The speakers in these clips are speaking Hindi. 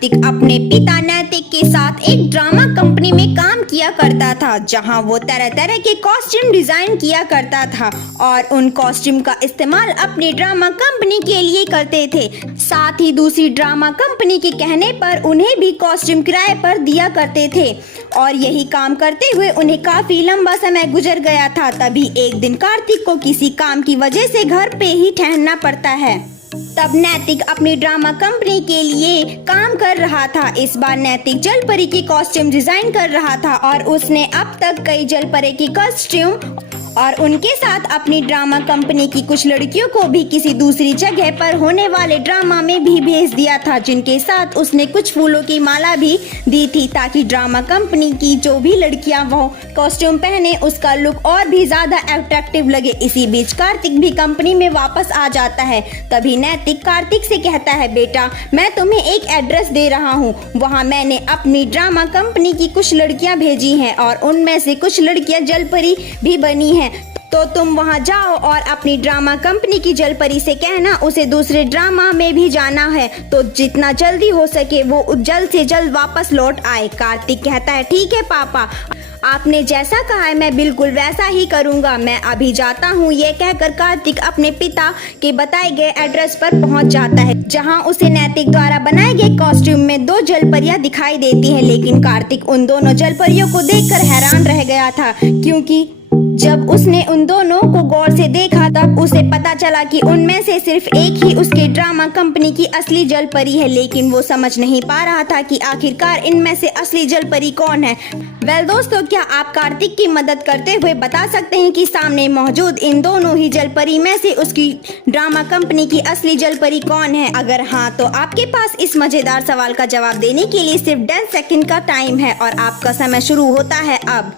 कार्तिक अपने पिता नैतिक के साथ एक ड्रामा कंपनी में काम किया करता था, जहां वो तरह तरह के कॉस्ट्यूम डिजाइन किया करता था और उन कॉस्ट्यूम का इस्तेमाल अपनी ड्रामा कंपनी के लिए करते थे। साथ ही दूसरी ड्रामा कंपनी के कहने पर उन्हें भी कॉस्ट्यूम किराए पर दिया करते थे और यही काम करते हुए उन्हें काफी लंबा समय गुजर गया था। तभी एक दिन कार्तिक को किसी काम की वजह से घर पे ही ठहरना पड़ता है। तब नैतिक अपनी ड्रामा कंपनी के लिए काम कर रहा था। इस बार नैतिक जलपरी की कॉस्ट्यूम डिजाइन कर रहा था और उसने अब तक कई जलपरी की कॉस्ट्यूम और उनके साथ अपनी ड्रामा कंपनी की कुछ लड़कियों को भी किसी दूसरी जगह पर होने वाले ड्रामा में भी भेज दिया था, जिनके साथ उसने कुछ फूलों की माला भी दी थी ताकि ड्रामा कंपनी की जो भी लड़कियां वो कॉस्ट्यूम पहने उसका लुक और भी ज्यादा अट्रैक्टिव लगे। इसी बीच कार्तिक भी कंपनी में वापस आ जाता है। तभी नैतिक कार्तिक से कहता है, बेटा मैं तुम्हें एक एड्रेस दे रहा हूँ, वहाँ मैंने अपनी ड्रामा कंपनी की कुछ लड़कियां भेजी हैं और उनमें से कुछ लड़कियां जलपरी भी बनी हैं, तो तुम वहां जाओ और अपनी ड्रामा कंपनी की जलपरी से कहना उसे दूसरे ड्रामा में भी जाना है, तो जितना जल्दी हो सके वो जल्द से जल्द वापस लौट आए। कार्तिक कहता है, ठीक है पापा, आपने जैसा कहा है मैं बिल्कुल वैसा ही करूंगा, मैं अभी जाता हूँ। ये कहकर कार्तिक अपने पिता के बताए गए एड्रेस पर पहुँच जाता है, जहाँ उसे नैतिक द्वारा बनाए गए कॉस्ट्यूम में दो जलपरियां दिखाई देती है। लेकिन कार्तिक उन दोनों जलपरियों को देखकर हैरान रह गया था, क्योंकि जब उसने उन दोनों को गौर से देखा तब उसे पता चला कि उनमें से सिर्फ एक ही उसके ड्रामा कंपनी की असली जलपरी है। लेकिन वो समझ नहीं पा रहा था कि आखिरकार इनमें से असली जलपरी कौन है। वेल दोस्तों, क्या आप कार्तिक की मदद करते हुए बता सकते हैं कि सामने मौजूद इन दोनों ही जलपरी में से उसकी ड्रामा कंपनी की असली जलपरी कौन है? अगर हाँ, तो आपके पास इस मजेदार सवाल का जवाब देने के लिए सिर्फ 10 सेकंड का टाइम है और आपका समय शुरू होता है अब।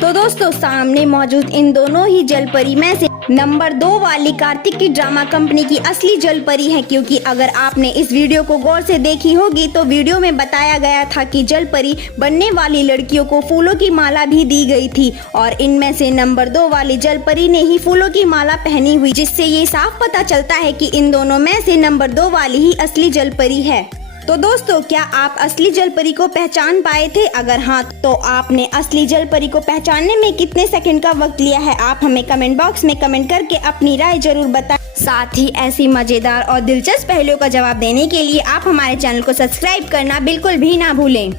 तो दोस्तों, सामने मौजूद इन दोनों ही जलपरी में से नंबर 2 वाली कार्तिक की ड्रामा कंपनी की असली जलपरी है, क्योंकि अगर आपने इस वीडियो को गौर से देखी होगी तो वीडियो में बताया गया था कि जलपरी बनने वाली लड़कियों को फूलों की माला भी दी गई थी और इनमें से नंबर 2 वाली जलपरी ने ही फूलों की माला पहनी हुई, जिससे ये साफ पता चलता है कि इन दोनों में से नंबर 2 वाली ही असली जलपरी है। तो दोस्तों, क्या आप असली जलपरी को पहचान पाए थे? अगर हाँ, तो आपने असली जलपरी को पहचानने में कितने सेकंड का वक्त लिया है? आप हमें कमेंट बॉक्स में कमेंट करके अपनी राय जरूर बताएं। साथ ही ऐसी मजेदार और दिलचस्प पहेलियों का जवाब देने के लिए आप हमारे चैनल को सब्सक्राइब करना बिल्कुल भी ना भूलें।